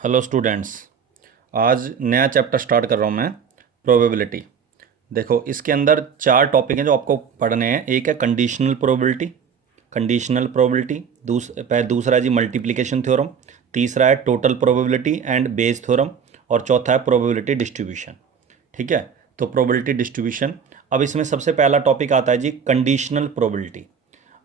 Hello students. आज नया chapter start कर रहा हूँ मैं, प्रोबेबिलिटी। देखो, इसके अंदर चार टॉपिक हैं जो आपको पढ़ने हैं। एक है कंडीशनल प्रोबेबिलिटी, दूसरा है जी मल्टीप्लिकेशन थ्योरम, तीसरा है total probability and Bayes theorem, और चौथा है प्रोबेबिलिटी डिस्ट्रीब्यूशन। ठीक है, तो प्रोबेबिलिटी डिस्ट्रीब्यूशन। अब इसमें सबसे पहला टॉपिक आता है जी कंडीशनल प्रोबेबिलिटी।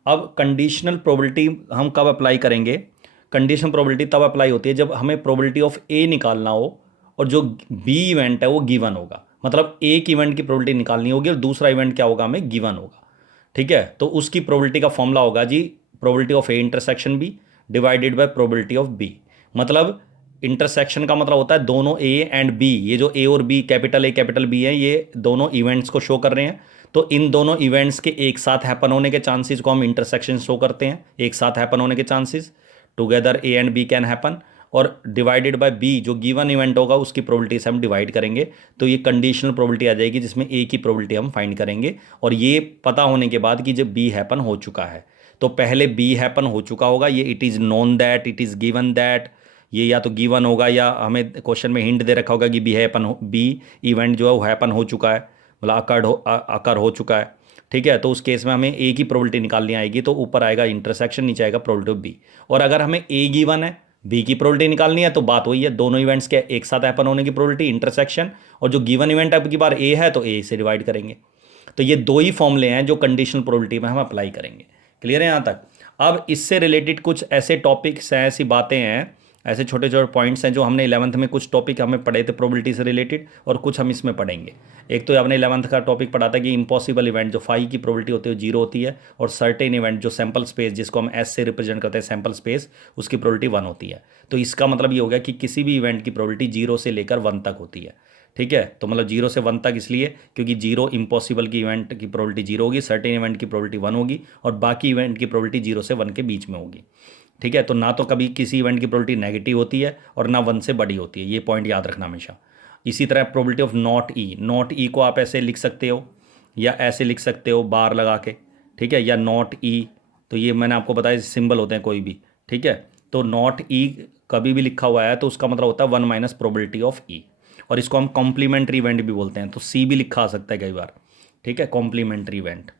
अब कंडीशनल प्रोबेबिलिटी हम कब अप्लाई करेंगे? कंडीशनल प्रोबेबिलिटी तब अप्लाई होती है जब हमें प्रोबेबिलिटी ऑफ ए निकालना हो और जो बी इवेंट है वो गिवन होगा। मतलब एक इवेंट की प्रोबेबिलिटी निकालनी होगी और दूसरा इवेंट क्या होगा, हमें गिवन होगा। ठीक है, तो उसकी प्रोबेबिलिटी का फॉर्मूला होगा जी probability of A intersection B divided by probability of B. मतलब इंटरसेक्शन का मतलब होता है दोनों ए एंड बी, ये जो ए और B, capital A capital B है, ये दोनों इवेंट्स को शो कर रहे हैं। तो इन दोनों इवेंट्स के एक साथ हैपन होने के चांसेस को हम इंटरसेक्शन शो करते हैं, एक साथ हैपन होने के chances, together A and B can happen. और डिवाइडेड बाय बी, जो गिवन इवेंट होगा उसकी प्रोबेबिलिटी से हम डिवाइड करेंगे। तो ये कंडीशनल प्रोबेबिलिटी आ जाएगी जिसमें ए की प्रोबेबिलिटी हम फाइंड करेंगे। और ये पता होने के बाद कि जब बी हैपन हो चुका है, तो पहले बी हैपन हो चुका होगा, ये it is known that, it is given that, ये या तो गिवन होगा या हमें क्वेश्चन में हिंट दे रखा होगा कि बी इवेंट जो है वो हैपन हो चुका है, मतलब अकर हो चुका है। ठीक है, तो उस केस में हमें ए की प्रोबेबिलिटी निकालनी आएगी, तो ऊपर आएगा इंटरसेक्शन, नीचे आएगा प्रोबेबिलिटी ऑफ बी। और अगर हमें ए गिवन है, बी की प्रोबेबिलिटी निकालनी है, तो बात वही है, दोनों इवेंट्स के एक साथ हैपन होने की प्रोबेबिलिटी इंटरसेक्शन, और जो गिवन इवेंट अब की बार ए है तो ए से डिवाइड करेंगे। तो ये दो ही फॉर्मूले हैं जो कंडीशनल प्रोबेबिलिटी में हम अप्लाई करेंगे। क्लियर है यहाँ तक? अब इससे रिलेटेड कुछ ऐसे टॉपिक्स हैं, ऐसी बातें हैं, ऐसे छोटे छोटे पॉइंट्स हैं जो हमने 11th में कुछ टॉपिक हमें पढ़े थे प्रोबेबिलिटी से रिलेटेड, और कुछ हम इसमें पढ़ेंगे। एक तो आपने 11th का टॉपिक पढ़ा था कि इम्पॉसिबल इवेंट जो फाई की प्रोबेबिलिटी होती है वो जीरो होती है, और सर्टेन इवेंट जो सैंपल स्पेस जिसको हम एस से रिप्रेजेंट करते हैं सैंपल स्पेस, उसकी प्रोबेबिलिटी 1 होती है। तो इसका मतलब ये हो गया कि किसी भी इवेंट की प्रोबेबिलिटी 0 से लेकर 1 तक होती है। ठीक है, तो मतलब 0 से 1 तक इसलिए क्योंकि 0 इम्पॉसिबल की इवेंट की प्रोबेबिलिटी 0 होगी, सर्टेन इवेंट की प्रोबेबिलिटी 1 होगी, और बाकी इवेंट की प्रोबेबिलिटी 0 से 1 के बीच में होगी। ठीक है, तो ना तो कभी किसी इवेंट की प्रोबेबिलिटी नेगेटिव होती है और ना 1 से बड़ी होती है, ये पॉइंट याद रखना हमेशा। इसी तरह प्रोबेबिलिटी ऑफ नॉट ई को आप ऐसे लिख सकते हो या ऐसे लिख सकते हो बार लगा के। ठीक है, या नॉट ई, तो ये मैंने आपको बताया सिंबल होते हैं कोई भी। ठीक है, तो नॉट ई कभी भी लिखा हुआ है तो उसका मतलब होता है 1 माइनस प्रोबेबिलिटी ऑफ ई, और इसको हम कॉम्प्लीमेंट्री इवेंट भी बोलते हैं, तो सी भी लिखा आ सकता है कई बार। ठीक है, कॉम्प्लीमेंट्री इवेंट।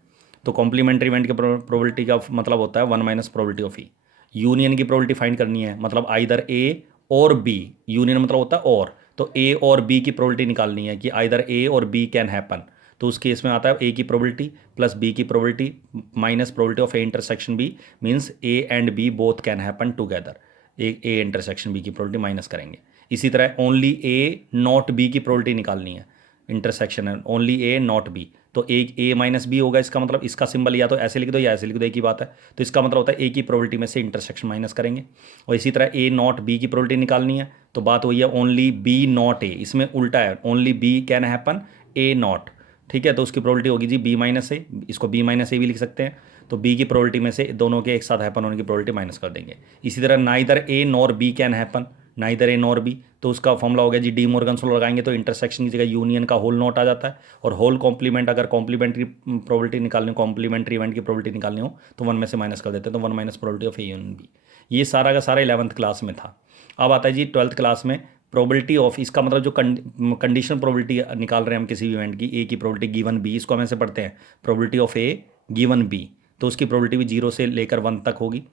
तो कॉम्प्लीमेंट्री इवेंट की प्रोबेबिलिटी का मतलब होता है 1 minus probability of E. Union की प्रोबेबिलिटी फाइंड करनी है, मतलब आइदर ए और बी, यूनियन मतलब होता है और, तो ए और बी की प्रोबेबिलिटी निकालनी है कि आइदर ए और बी कैन हैपन। तो उस केस में आता है ए की प्रोबेबिलिटी प्लस बी की probability minus probability of A intersection B, means A and B both can happen together. A intersection B की प्रोबेबिलिटी माइनस करेंगे। इसी तरह ओनली ए नॉट बी की प्रोबेबिलिटी निकालनी है, इंटरसेक्शन है ओनली ए नॉट बी, तो ए माइनस बी होगा। इसका मतलब इसका सिंबल या तो ऐसे लिख दो या ऐसे लिख दो, एक ही बात है। तो इसका मतलब होता है ए की प्रोबेबिलिटी में से इंटरसेक्शन माइनस करेंगे। और इसी तरह ए नॉट बी की प्रोबेबिलिटी निकालनी है, तो बात वही है ओनली बी नॉट ए, इसमें उल्टा है, only B can happen A not. ठीक है, तो उसकी प्रोबेबिलिटी होगी जी बी माइनस ए, इसको बी माइनस ए भी लिख सकते हैं। तो बी की प्रोबेबिलिटी में से दोनों के एक साथ हैपन होने की प्रोबेबिलिटी माइनस कर देंगे। इसी तरह neither A nor be can happen, neither A nor be, तो उसका फॉर्मूला हो गया जी डी मॉर्गन्स लॉ लगाएंगे तो इंटरसेक्शन की जगह यूनियन का होल नॉट आ जाता है, और होल कॉम्प्लीमेंट, अगर कॉम्प्लीमेंट्री प्रोबेबिलिटी निकालनी हो, कॉम्प्लीमेंट्री इवेंट की प्रोबेबिलिटी निकालनी हो तो 1 में से माइनस कर देते हैं, तो 1 minus probability of A union B. ये सारा का सारा 11th क्लास में था। अब आता है जी 12th क्लास में प्रोबेबिलिटी ऑफ, इसका मतलब जो कंडीशनल प्रोबेबिलिटी निकाल रहे हैं हम किसी भी इवेंट की, ए की प्रोबेबिलिटी गिवन बी, इसको हम ऐसे पढ़ते हैं probability of A given B, तो उसकी प्रोबेबिलिटी भी 0 से लेकर 1 तक होगी।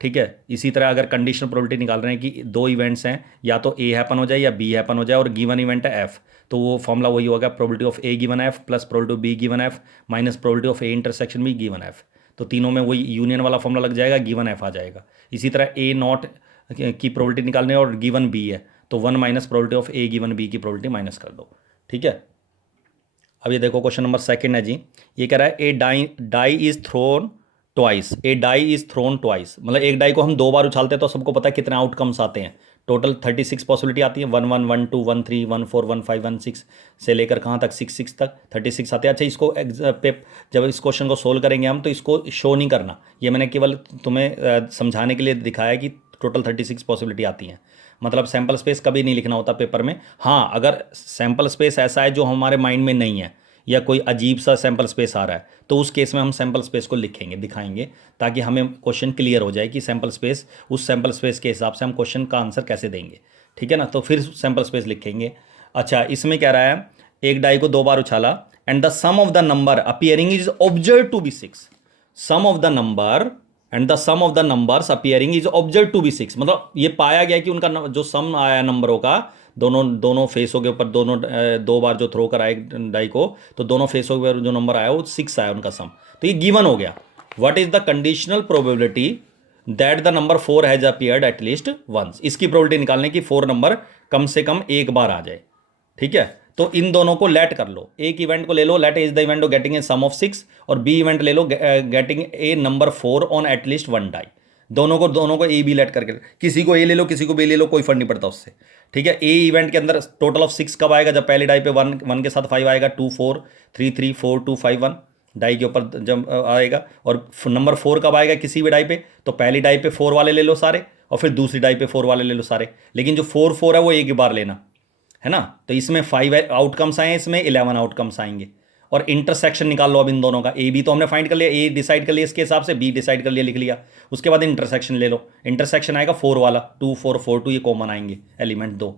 ठीक है, इसी तरह अगर कंडीशनल प्रोबेबिलिटी निकाल रहे हैं कि दो इवेंट्स हैं, या तो ए हैपन हो जाए या बी हैपन हो जाए, और गिवन इवेंट है एफ, तो वो फॉर्मूला वही होगा probability of A given F plus probability of be given F minus probability of A intersection be given F. तो तीनों में वही यूनियन वाला फॉर्मूला लग जाएगा, गिवन एफ आ जाएगा। इसी तरह ए नॉट की प्रोबेबिलिटी निकालनी है और गिवन बी है, तो 1 minus probability of A given B की प्रोबेबिलिटी माइनस कर दो। ठीक है, अब ये देखो क्वेश्चन नंबर 2 है जी। ये कह रहा है a die is thrown twice, a die is thrown twice, मतलब एक डाई को हम 2 बार उछालते हैं तो सबको पता है कितने आउटकम्स आते हैं। टोटल 36 पॉसिबिलिटी आती है, 1 1 1 2 1 3 1 4 1 5 1 6 से लेकर कहाँ तक 6 6 तक 36 आते हैं। अच्छा, इसको जब इस क्वेश्चन को सोल्व करेंगे हम तो इसको शो नहीं करना, ये मैंने केवल तुम्हें समझाने के लिए दिखाया कि टोटल 36 पॉसिबिलिटी आती हैं। मतलब सैम्पल स्पेस कभी नहीं लिखना होता पेपर में। हाँ, अगर सैम्पल स्पेस ऐसा है जो हमारे माइंड में नहीं है, या कोई अजीब सा सैम्पल स्पेस आ रहा है, तो उस केस में हम सैम्पल स्पेस को लिखेंगे, दिखाएंगे, ताकि हमें क्वेश्चन क्लियर हो जाए कि सैम्पल स्पेस, उस सैम्पल स्पेस के हिसाब से हम क्वेश्चन का आंसर कैसे देंगे। ठीक है ना, तो फिर सैंपल स्पेस लिखेंगे। अच्छा, इसमें कह रहा है एक डाई को 2 बार उछाला and the sum of the number appearing is observe to be 6। Sum of the number and the sum of the numbers appearing is observe to be 6, मतलब ये पाया गया कि उनका जो सम आया नंबरों का दोनों फेसों के ऊपर, दोनों 2 बार जो थ्रो कराए डाई को, तो दोनों फेसों के ऊपर जो नंबर आया वो 6 आया उनका सम। तो ये गिवन हो गया। What is the conditional probability that the number 4 has appeared at least once. इसकी प्रोबेबिलिटी निकालने की 4 नंबर कम से कम एक बार आ जाए। ठीक है, तो इन दोनों को लेट कर लो। एक इवेंट को ले लो, let is the event of getting a sum of 6, और बी इवेंट ले लो getting a number 4 on at least 1 die. दोनों को ए बी लेट करके, किसी को ए ले लो किसी को बी ले लो, कोई फर्क नहीं पड़ता उससे। ठीक है, ए इवेंट के अंदर टोटल ऑफ 6 कब आएगा? जब पहली डाई पे 1 के साथ 5 आएगा, 2 4 3 3 4 2 5 1 डाई के ऊपर जब आएगा। और नंबर 4 कब आएगा किसी भी डाई पे? तो पहली डाई पे 4 वाले ले लो सारे, और फिर दूसरी डाई पे 4 वाले ले लो सारे, लेकिन जो 4 4 है वो एक ही बार लेना है ना। तो इसमें 5 आउटकम्स आए, इसमें 11 आउटकम्स आएंगे। और इंटरसेक्शन निकाल लो अब इन दोनों का। ए बी तो हमने फाइंड कर लिया, ए डिसाइड कर लिया इसके हिसाब से, बी डिसाइड कर लिया, लिख लिया। उसके बाद इंटरसेक्शन ले लो। इंटरसेक्शन आएगा 4 वाला, 2 4 4 2, ये कॉमन आएंगे एलिमेंट 2।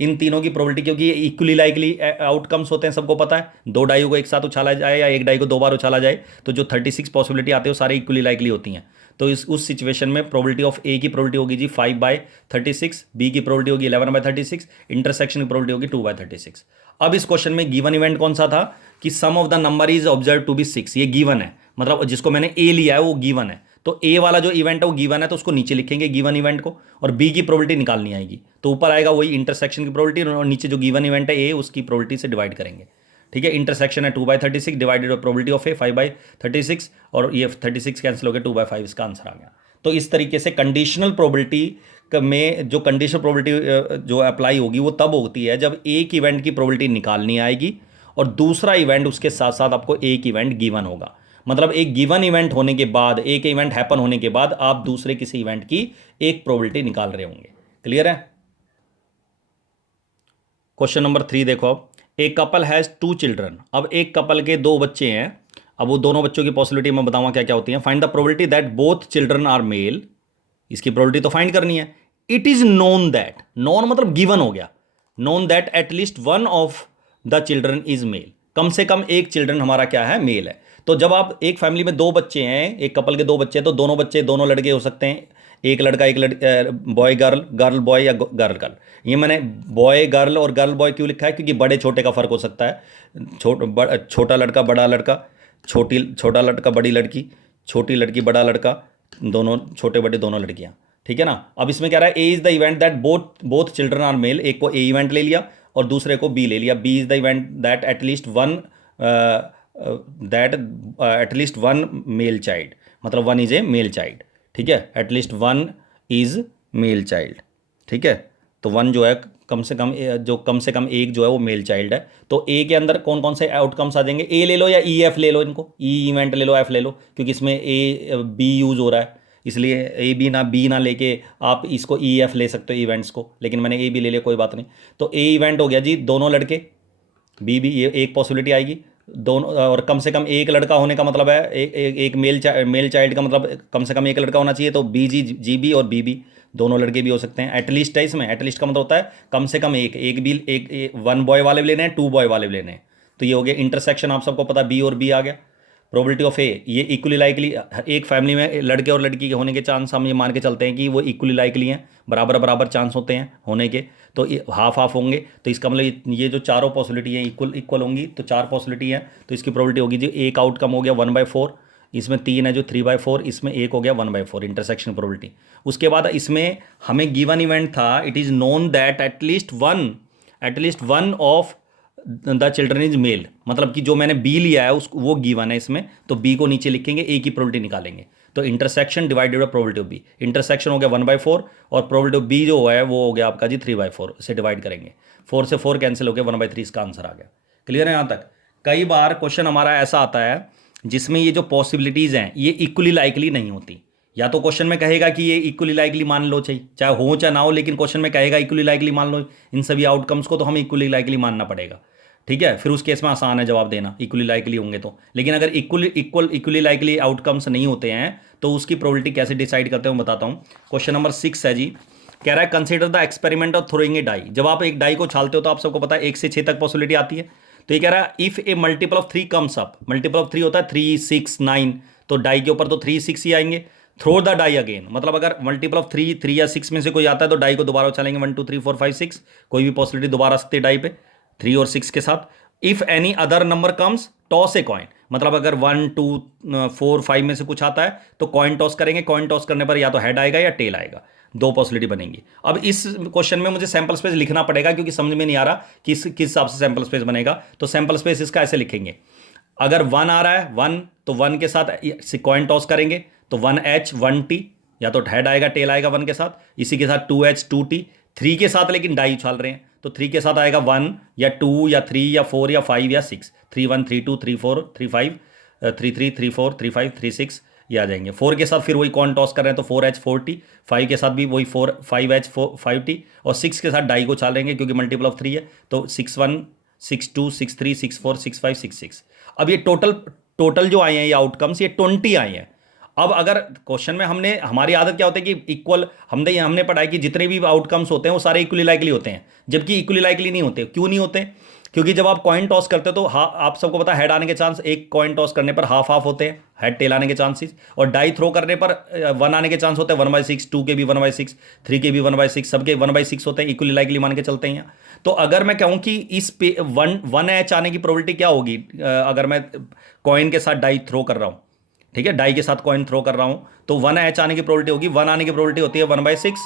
इन तीनों की प्रोबेबिलिटी, क्योंकि ये इक्वली लाइकली आउटकम्स होते हैं, सबको पता है। 2 डाइयों को एक साथ उछाला जाए या एक डाई को 2 बार उछाला जाए, तो जो 36 पॉसिबिलिटी आती है वो सारी इक्वली लाइकली होती हैं। तो उस सिचुएशन में प्रोबेबिलिटी ऑफ ए की प्रोबेबिलिटी होगी जी 5/36, बी की प्रोबेबिलिटी होगी 11/36, इंटरसेक्शन की प्रोबेबिलिटी होगी 2/36। अब इस क्वेश्चन में गिवन इवेंट कौन सा था कि sum of the number is observe to be 6, ये गिवन है, मतलब जिसको मैंने ए लिया है वो गिवन है। तो ए वाला जो इवेंट है वो गिवन है, तो उसको नीचे लिखेंगे गिवन इवेंट को, और बी की प्रोबेबिलिटी निकालनी आएगी। तो ऊपर आएगा वही इंटरसेक्शन की प्रोबेबिलिटी, और नीचे जो गिवन इवेंट है ए, उसकी प्रोबेबिलिटी से डिवाइड करेंगे। ठीक है, इंटरसेक्शन है 2/36 डिवाइडेड बाई प्रोबेबिलिटी ऑफ ए 5/36, और ये 36 कैंसिल हो गया, 2/5 इसका आंसर आ गया। तो इस तरीके से कंडीशनल प्रोबेबिलिटी में जो कंडीशनल प्रोबेबिलिटी जो अप्लाई होगी वो तब होती है जब एक इवेंट की प्रोबेबिलिटी निकालनी आएगी और दूसरा इवेंट उसके साथ साथ आपको एक इवेंट गिवन होगा। मतलब एक गिवन इवेंट होने के बाद, एक इवेंट हैपन होने के बाद आप दूसरे किसी इवेंट की एक प्रोबेबिलिटी निकाल रहे होंगे। क्लियर है? क्वेश्चन नंबर 3 देखो अब। A couple has 2 children. अब एक कपल के 2 बच्चे हैं। अब वो दोनों बच्चों की पॉसिबिलिटी मैं बताऊंगा क्या क्या होती है। Find the probability that both children are male. इसकी प्रोबेबिलिटी तो फाइंड करनी है। It is known that, known मतलब गिवन हो गया, known that at least one of the children is male. कम से कम एक चिल्ड्रन हमारा क्या है? मेल है। तो जब आप एक फैमिली में 2 बच्चे हैं, एक कपल के 2 बच्चे हैं, तो दोनों बच्चे दोनों लड़के हो सकते हैं। एक लड़का एक बॉय गर्ल, गर्ल बॉय या गर्ल गर्ल। ये मैंने बॉय गर्ल और गर्ल बॉय क्यों लिखा है? क्योंकि बड़े छोटे का फर्क हो सकता है। छोटा लड़का बड़ा लड़का, छोटा लड़का बड़ी लड़की, छोटी लड़की बड़ा लड़का, दोनों छोटे बड़े दोनों लड़कियां। ठीक है ना। अब इसमें कह रहा है A is the event that both children are male. एक को ए इवेंट ले लिया और दूसरे को बी ले लिया। B is the event that at least one male child, मतलब 1 इज ए मेल चाइल्ड। ठीक है, एटलीस्ट 1 इज मेल चाइल्ड। ठीक है, तो 1 जो है कम से कम एक जो है वो मेल चाइल्ड है। तो ए के अंदर कौन कौन से आउटकम्स आ जाएंगे? ए ले लो या ई एफ ले लो, इनको ई इवेंट ले लो, एफ ले लो, क्योंकि इसमें ए बी यूज़ हो रहा है, इसलिए ए बी ना लेके आप इसको ई एफ ले सकते हो इवेंट्स को, लेकिन मैंने ए बी ले लिया, कोई बात नहीं। तो ए इवेंट हो गया जी दोनों लड़के, बी भी, ये एक पॉसिबिलिटी आएगी दोनों। और कम से कम एक लड़का होने का मतलब है एक मेल चाइल्ड का मतलब कम से कम एक लड़का होना चाहिए। तो जी बी और बी दोनों लड़के भी हो सकते हैं। एटलीस्ट है इसमें, एटलीस्ट का मतलब होता है कम से कम एक 1 बॉय वाले भी लेने हैं, 2 बॉय वाले भी लेने हैं। तो ये हो गया इंटरसेक्शन, आप सबको पता है बी और बी आ गया। प्रोबेबिलिटी ऑफ ए, ये इक्वली लाइकली, एक फैमिली में लड़के और लड़की के होने के चांस हम ये मान के चलते हैं कि वो इक्वली लाइकली हैं, बराबर बराबर चांस होते हैं होने के, तो हाफ हाफ होंगे। तो इसका मतलब ये जो चारों पॉसिबिलिटी हैं इक्वल होंगी, तो 4 पॉसिबिलिटी है, तो इसकी प्रोबेबिलिटी होगी जी एक आउटकम हो गया 1/4, इसमें 3 है जो 3/4, इसमें एक हो गया 1/4 इंटरसेक्शन प्रोबेबिलिटी। उसके बाद इसमें हमें गिवन इवेंट था, it is known that at least one of the children is mail, मतलब कि जो मैंने बी लिया है उसको वो गिवन है इसमें, तो बी को नीचे लिखेंगे, ए की प्रोबेबिलिटी निकालेंगे। तो intersection divided by probability of B, intersection हो गया 1/4 और प्रोबेबिलिटी ऑफ बी जो है वो हो गया आपका जी 3/4, से डिवाइड करेंगे, 4 से 4 कैंसिल हो गया, 1/3 इसका आंसर आ गया। क्लियर है यहाँ तक? कई बार क्वेश्चन हमारा ऐसा आता है जिसमें ये जो पॉसिबिलिटीज़ हैं ये इक्वली लाइकली नहीं होती। या तो क्वेश्चन में कहेगा कि ये इक्वली लाइकली मान लो, चाहिए चाहे हो चाहे ना हो, लेकिन क्वेश्चन में कहेगा इक्वली लाइकली मान लो इन सभी आउटकम्स को, तो हमें इक्वली लाइकली मानना पड़ेगा। ठीक है, फिर उस केस में आसान है जवाब देना, इक्वली लाइकली होंगे तो। लेकिन अगर इक्वली लाइकली आउटकम्स नहीं होते हैं तो उसकी प्रोबेबिलिटी कैसे डिसाइड करते हैं मैं बताता हूँ। क्वेश्चन नंबर 6 है जी, कह रहा है consider the experiment of throwing a die. जब आप एक डाई को छालते हो तो आप सबको पता है 1 से 6 तक पॉसिबिलिटी आती है। तो ये कह रहा है if A multiple of 3 comes up, multiple of 3 होता है 3, 6, 9, तो डाई के ऊपर तो 3, 6 ही आएंगे। थ्रो द डाई अगेन, मतलब अगर मल्टीपल ऑफ 3, 3 या 6 में से कोई आता है तो डाई को दोबारा उछालेंगे 1, 2, 3, 4, 5, 6, कोई भी पॉसिबिलिटी दोबारा आ सकती है डाई पे 3 और 6 के साथ। If any other number comes toss a coin, मतलब अगर 1, 2, 4, 5 में से कुछ आता है तो कॉइन टॉस करेंगे। कॉइन टॉस करने पर या तो हेड आएगा या टेल आएगा, 2 पॉसिबिलिटी बनेंगी। अब इस क्वेश्चन में मुझे सैंपल स्पेस लिखना पड़ेगा क्योंकि समझ में नहीं आ रहा किस हिसाब से सैंपल स्पेस बनेगा। तो सैंपल स्पेस इसका ऐसे लिखेंगे, अगर 1 आ रहा है 1 तो 1 के साथ कॉइन टॉस करेंगे तो 1H 1T, या तो हेड आएगा टेल आएगा 1 के साथ। इसी के साथ 2H 2T, 3 के साथ लेकिन डाई उछाल रहे हैं तो 3 के साथ आएगा 1 या 2 या 3 या 4 या 5 या 6, 3, 1, 3, 2, 3, 4, 3, 5, 3, 3, 3, 4, 3, 5, 3, 6 ये आ जाएंगे। 4 के साथ फिर वही कॉइन टॉस कर रहे हैं तो 4H 4T, 5 के साथ भी वही 5H 5T, और 6 के साथ डाई को उछालेंगे क्योंकि मल्टीपल ऑफ 3 है तो 6, 1, 6, 2, 6, 3, 6, 4, 6, 5, 6, 6। अब ये टोटल जो आए हैं ये आउटकम्स ये 20 आए हैं। अब अगर क्वेश्चन में हमारी आदत क्या होती है कि इक्वल, हमने पढ़ा है कि जितने भी आउटकम्स होते हैं वो सारे इक्वली लाइकली होते हैं, जबकि इक्वली लाइकली नहीं होते। क्यों नहीं होते? क्योंकि जब आप कॉइन टॉस करते हो तो आप सबको पता है हेड आने के चांस एक कॉइन टॉस करने पर हाफ हाफ होते हैं, हेड टेल आने के चांसेस, और डाई थ्रो करने पर 1 आने के चांस होते हैं 1/6, 2 के भी 1/6, 3 के भी 1/6, सबके 1/6 होते हैं, इक्वली लाइकली मान के चलते हैं। तो अगर मैं कहूं कि इस पे 1H आने की प्रोबेबिलिटी क्या होगी अगर मैं कॉइन के साथ डाई थ्रो कर रहा हूं, ठीक है, डाई के साथ कॉइन थ्रो कर रहा हूं तो 1H आने की प्रोबेबिलिटी होगी, 1 आने की प्रोबेबिलिटी होती है 1/6,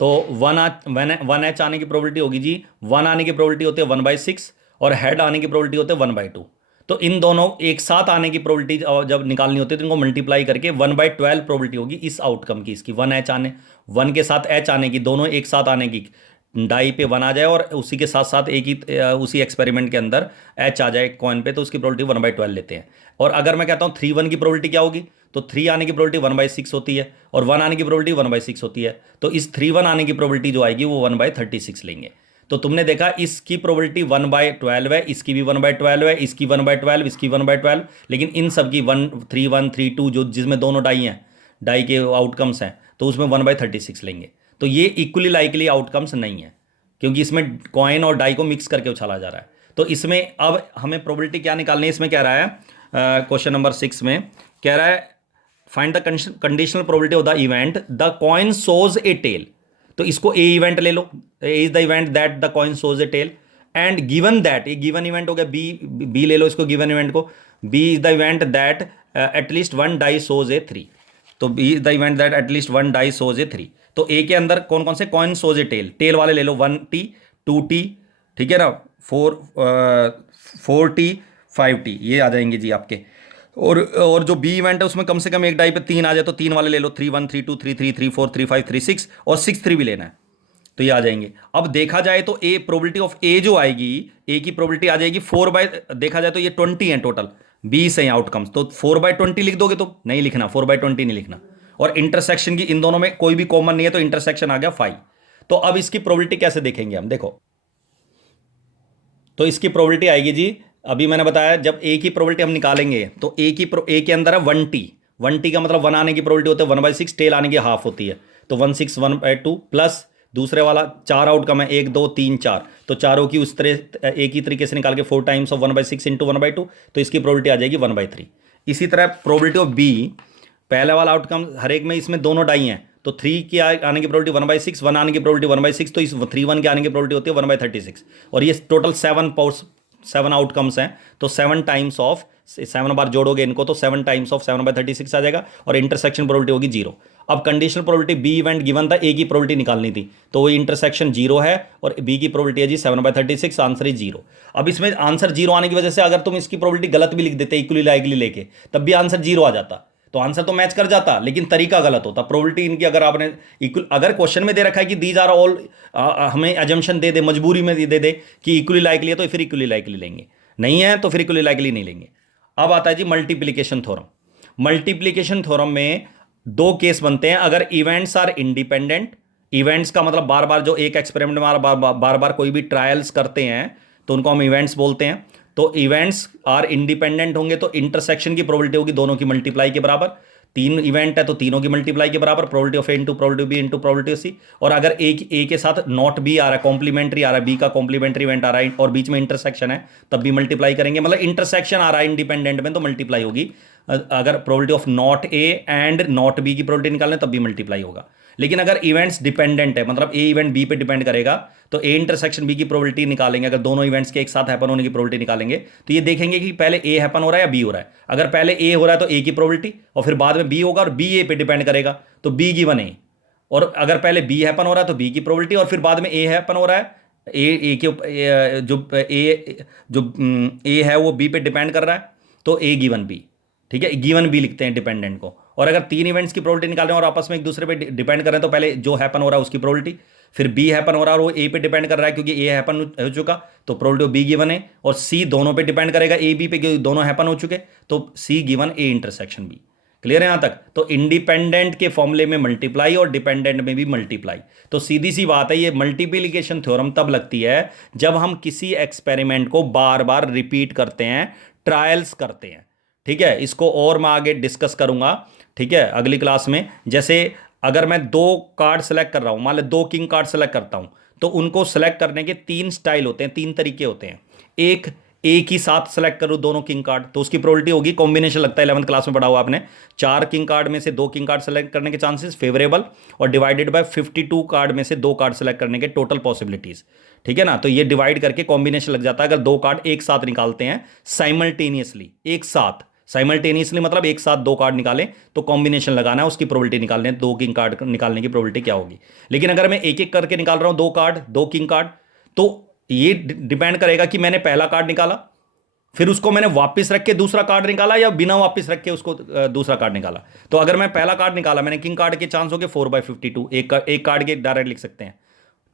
तो 1H आने की प्रोबेबिलिटी होगी जी, 1 आने की प्रोबेबिलिटी होती है 1/6 और हेड आने की प्रोबेबिलिटी होती है 1/2। तो इन दोनों एक साथ आने की प्रोबेबिलिटी जब निकालनी होती है तो इनको मल्टीप्लाई करके 1/12 प्रोबेबिलिटी होगी इस आउटकम की, इसकी 1H आने, 1 के साथ H आने की, दोनों एक साथ आने की, डाई पे 1 आ जाए और उसी के साथ साथ एक ही उसी एक्सपेरिमेंट के अंदर H आ जाए कॉइन पे, तो उसकी प्रोबेबिलिटी 1/12 लेते हैं। और अगर मैं कहता हूँ 3, 1 की प्रोबेबिलिटी क्या होगी, तो 3 आने की प्रोबेबिलिटी 1/6 होती है और 1 आने की प्रोबेबिलिटी 1/6 होती है, तो इस 3, 1 आने की प्रोबेबिलिटी जो आएगी वो 1/36 लेंगे। तो तुमने देखा इसकी प्रोबेबिलिटी 1/12 है, इसकी भी 1/12 है, इसकी 1/12, इसकी 1/12, लेकिन इन सब की 1, 3, 1, 3, 2 जो जिसमें दोनों डाई हैं, डाई के आउटकम्स हैं, तो उसमें 1/36 लेंगे। तो ये इक्वली लाइकली आउटकम्स नहीं है क्योंकि इसमें कॉइन और डाई को मिक्स करके उछाला जा रहा है। तो इसमें अब हमें प्रोबेबिलिटी क्या निकालनी है, इसमें कह रहा है क्वेश्चन नंबर 6 में कह रहा है find the conditional probability of the event the coin shows a tail. तो इसको ए इवेंट ले लो, A is the event that the coin shows a tail, and given that, ये गिवन इवेंट हो गया, बी ले लो इसको, गिवन इवेंट को, B is the event that at least 1 die shows a 3। तो B is the event that at least 1 die shows a 3। तो ए के अंदर कौन कौन से coin shows a tell, tell वाले ले लो 1T 2T, ठीक है ना, 4T 5T ये आ जाएंगे जी आपके। और जो बी इवेंट है उसमें कम से कम एक डाई पे 3 आ जाए तो 3 वाले ले लो, 3, 1, 3, 2, 3, 3, 3, 4, 3, 5, 3, 6 और 6, 3 भी लेना है, तो ये आ जाएंगे। अब देखा जाए तो ए प्रोबेबिलिटी ऑफ ए जो आएगी, ए की प्रोबेबिलिटी आ जाएगी 4 देखा जाए तो ये 20 है टोटल, 20 है आउटकम्स, तो 4/20 लिख दोगे तो नहीं लिखना, 4/20 नहीं लिखना। और इंटरसेक्शन की इन दोनों में कोई भी कॉमन नहीं है तो इंटरसेक्शन आ गया 5। तो अब इसकी प्रोबेबिलिटी कैसे देखेंगे हम, देखो, तो इसकी प्रोबेबिलिटी आएगी जी, अभी मैंने बताया जब ए की प्रोबेबिलिटी हम निकालेंगे तो ए के अंदर है 1T, 1T का मतलब 1 आने की प्रोबेबिलिटी होती है 1/6, टेल आने की हाफ होती है, तो 1, 6, 1/2 प्लस दूसरे वाला 4 आउटकम है 1, 2, 3, 4, तो चारों की उस तरह एक ही तरीके से निकाल के 4 टाइम्स ऑफ 1/6 इंटू 1/2, तो इसकी प्रोबेबिलिटी आ जाएगी 1/3। इसी तरह प्रोबेबिलिटी ऑफ बी, पहले वाला आउटकम हर एक में इसमें दोनों डाई हैं तो 3 की आने की प्रोबेबिलिटी 1/6, 1 आने की प्रोबेबिलिटी 1/6, तो इस 3, 1 के आने की प्रोबेबिलिटी होती है 1/36। और ये टोटल 7 आउटकम्स हैं, तो 7 टाइम्स ऑफ 7 बार जोड़ोगे इनको तो 7 टाइम्स ऑफ 7/36 आ जाएगा और इंटरसेक्शन प्रोबेबिलिटी होगी 0। अब conditional probability B event given था, ए की प्रोबेबिलिटी निकालनी थी, तो वो इंटरसेक्शन 0 है और बी की प्रोबेबिलिटी है जी 7/36, आंसर इज 0। अब इसमें आंसर 0 आने की वजह से अगर तुम इसकी प्रोबेबिलिटी गलत भी लिख देते इक्वली लाइकली लेके, तब भी आंसर 0 आ जाता, तो आंसर तो मैच कर जाता लेकिन तरीका गलत होता। प्रोबेबिलिटी इनकी अगर आपने अगर क्वेश्चन में दे रखा है कि दीज आर ऑल, हमें एजम्पशन दे दे, मजबूरी में दे दे कि इक्वली लाइकली है तो फिर इक्वली लाइकली लेंगे, नहीं है तो फिर इक्वली लाइकली नहीं लेंगे। अब आता है जी मल्टीप्लिकेशन थ्योरम। मल्टीप्लिकेशन थ्योरम में 2 केस बनते हैं, अगर इवेंट्स आर इंडिपेंडेंट, इवेंट्स का मतलब बार बार जो एक एक्सपेरिमेंट में बार बार कोई भी ट्रायल्स करते हैं तो उनको हम इवेंट्स बोलते हैं। तो इवेंट्स आर इंडिपेंडेंट होंगे तो इंटरसेक्शन की प्रोबेबिलिटी होगी दोनों की मल्टीप्लाई के बराबर, तीन इवेंट है तो तीनों की मल्टीप्लाई के बराबर, probability of A into probability B into probability of C. और अगर ए के साथ नॉट बी आ रहा है, कॉम्प्लीमेंट्री आ रहा है, बी का कॉम्प्लीमेंट्री इवेंट आ रहा है और बीच में इंटरसेक्शन है, तब भी मल्टीप्लाई करेंगे। मतलब इंटरसेक्शन आ रहा है इंडिपेंडेंट में तो मल्टीप्लाई होगी। अगर probability of not A and not B की प्रोबेबिलिटी निकालें तब भी मल्टीप्लाई होगा। लेकिन अगर इवेंट्स डिपेंडेंट है, मतलब ए इवेंट बी पे डिपेंड करेगा, तो ए इंटरसेक्शन बी की प्रोबेबिलिटी निकालेंगे। अगर दोनों इवेंट्स के एक साथ हैपन होने की प्रोबेबिलिटी निकालेंगे तो ये देखेंगे कि पहले ए हैपन हो रहा है या बी हो रहा है। अगर पहले ए हो रहा है तो ए की प्रोबेबिलिटी, और फिर बाद में बी होगा और बी ए पे डिपेंड करेगा तो बी गिवन ए। और अगर पहले बी हैपन हो रहा है तो बी की प्रोबेबिलिटी, और फिर बाद में ए हैपन हो रहा है, ए के जो ए है वो बी पे डिपेंड कर रहा है तो ए गिवन बी। ठीक है, गिवन बी लिखते हैं डिपेंडेंट को। और अगर तीन इवेंट्स की प्रोबेबिलिटी निकाल रहे हैं और आपस में एक दूसरे पे डिपेंड कर रहे हैं तो पहले जो हैपन हो रहा है उसकी प्रोबेबिलिटी, फिर बी हैपन हो रहा है और वो ए पे डिपेंड कर रहा है क्योंकि ए हैपन हो चुका तो प्रोबेबिलिटी ऑफ बी गिवन है, और सी दोनों पे डिपेंड करेगा ए बी पे क्योंकि दोनों हैपन हो चुके तो C given A intersection B. Clear है यहां तक? तो इंडिपेंडेंट के फॉर्मूले में मल्टीप्लाई और डिपेंडेंट में भी मल्टीप्लाई। तो सीधी सी बात है, ये मल्टीप्लिकेशन थ्योरम तब लगती है जब हम किसी एक्सपेरिमेंट को बार बार रिपीट करते हैं, ट्रायल्स करते हैं। ठीक है, इसको और मैं आगे डिस्कस करूंगा, ठीक है, अगली क्लास में। जैसे अगर मैं दो कार्ड सेलेक्ट कर रहा हूं, मान लो दो किंग कार्ड सेलेक्ट करता हूं, तो उनको सेलेक्ट करने के तीन स्टाइल होते हैं, तीन तरीके होते हैं। एक ही साथ सेलेक्ट करूं दोनों किंग कार्ड तो उसकी प्रोबेबिलिटी होगी, कॉम्बिनेशन लगता है 11th क्लास में पढ़ा हुआ आपने, 4 किंग कार्ड में से 2 किंग कार्ड सेलेक्ट करने के चांसेस फेवरेबल, और डिवाइडेड बाय 52 कार्ड में से 2 कार्ड सेलेक्ट करने के टोटल पॉसिबिलिटीज। ठीक है ना, तो ये डिवाइड करके कॉम्बिनेशन लग जाता है। अगर 2 कार्ड एक साथ निकालते हैं साइमल्टेनियसली, एक साथ साइमल्टेनियसली मतलब एक साथ 2 कार्ड निकालें तो कॉम्बिनेशन लगाना है, उसकी प्रोबेबिलिटी निकालने, 2 किंग कार्ड निकालने की प्रोबेबिलिटी क्या होगी। लेकिन अगर मैं एक एक करके निकाल रहा हूं 2 किंग कार्ड, तो ये डिपेंड करेगा कि मैंने पहला कार्ड निकाला, फिर उसको मैंने वापस रख के दूसरा कार्ड निकाला या बिना वापस रख के उसको दूसरा कार्ड निकाला। तो अगर मैं पहला कार्ड निकाला, मैंने किंग कार्ड के चांस हो गए 4/52, एक कार्ड के डायरेक्ट लिख सकते हैं।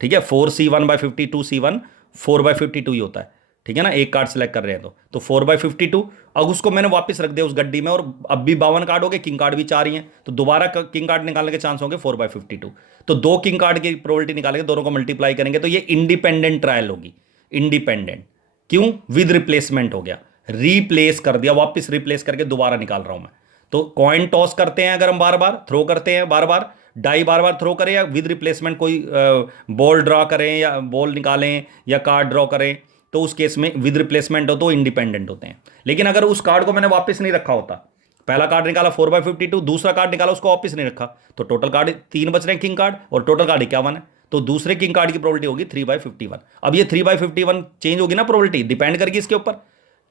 ठीक है, 4C1/52C1 4/52 ही होता है। ठीक है ना, एक कार्ड सेलेक्ट कर रहे हैं तो 4/52। अब उसको मैंने वापस रख दिया उस गड्डी में, और अब भी 52 कार्ड हो गए, किंग कार्ड भी 4 ही हैं, तो दोबारा किंग कार्ड निकालने के चांस होंगे 4/52। तो 2 किंग कार्ड की प्रोबेबिलिटी निकालेंगे, दोनों को मल्टीप्लाई करेंगे तो ये इंडिपेंडेंट ट्रायल होगी। इंडिपेंडेंट क्यों? विद रिप्लेसमेंट हो गया, रिप्लेस कर दिया, वापस रिप्लेस करके दोबारा निकाल रहा हूं मैं। तो कॉइन टॉस करते हैं, अगर हम बार बार थ्रो करते हैं, बार बार डाई बार बार थ्रो करें, या विद रिप्लेसमेंट कोई बॉल ड्रॉ करें या बॉल निकालें या कार्ड ड्रॉ करें, तो उस केस में विद रिप्लेसमेंट हो तो इंडिपेंडेंट होते हैं। लेकिन अगर उस कार्ड को मैंने वापस नहीं रखा होता, पहला कार्ड निकाला 4/52, दूसरा कार्ड निकाला उसको वापस नहीं रखा, तो टोटल कार्ड 3 बच रहे हैं किंग कार्ड, और टोटल कार्ड 51 है, तो दूसरे किंग कार्ड की प्रोबेबिलिटी होगी 3/51। अब ये 3/51 चेंज होगी ना, प्रोबेबिलिटी डिपेंड करगी इसके ऊपर,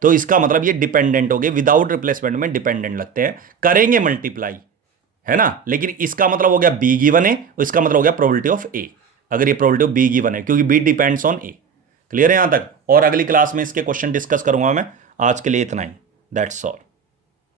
तो इसका मतलब ये डिपेंडेंट हो गए, विदाउट रिप्लेसमेंट में डिपेंडेंट लगते हैं, करेंगे मल्टीप्लाई, है ना। लेकिन इसका मतलब हो गया बी गिवन है, इसका मतलब हो गया प्रोबेबिलिटी ऑफ ए, अगर ये प्रोबेबिलिटी ऑफ बी गिवन है, क्योंकि B depends on A. Clear है यहां तक? और अगली क्लास में इसके क्वेश्चन डिस्कस करूंगा मैं। आज के लिए इतना ही, दैट्स ऑल।